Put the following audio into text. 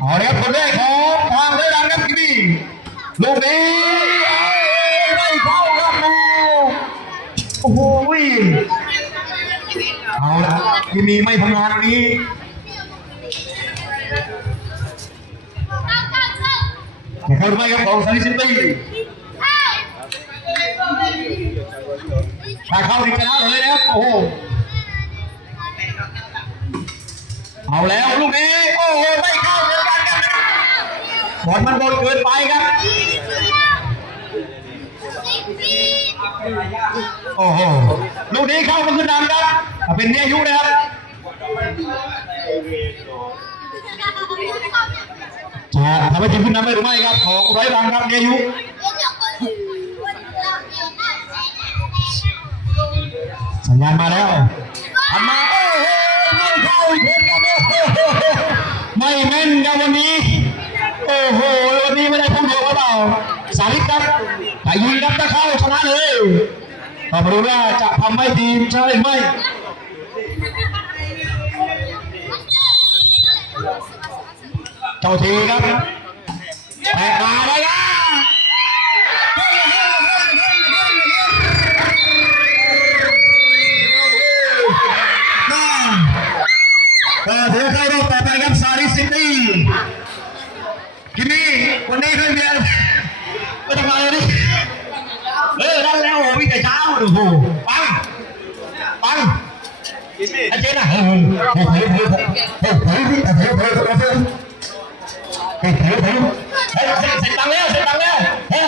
เอาเลยครับคนแรกของทางเรือดังครับที่นี่ลูกนี้ไม่เข้าครับโอ้โหเอาละที่นี่ไม่ทำงานนี้แต่เข้าไม่ครับของซันนี่ซิตี้ถ้าเข้าดีชนะเลยนะครับโอ้โหเอาแล้วลูกนี้โอ้โหไม่เข้าเหมือนกันครับบอลมันบนเกินไปครับโอ้โหลูกนี้เข้ามาขึ้นนำครับเป็นเนี่ยยุนะครับจะทำให้ทีมขึ้นนำได้หรือไม่ครับของร้อยรังครับเนี่ยยุสัญญาณมาแล้วทำมาโอ้โหไม่เข้าอีกครับไม่แม่นครับวันนี้โอ้โหวันนี้ไม่ได้พูดเดียวหรือเปล่าสาลิกครับแต่ยิงครับถ้าเข้าชนะเลยมาดูว่าจะทำให้ทีมชนะหรือไม่เจ้าทีครับแตกมาได้ละก็ถือเข้ารอบต่อไปครับซาริซิตี้กิมมี่วันนี้เคยเรียนไม่ทำอะไรเลยนั่นแล้ววิ่งแต่เช้าโอ้โหปังอาเจนอ่ะเฮ้ยเสร็จตังแล้วเฮ้ย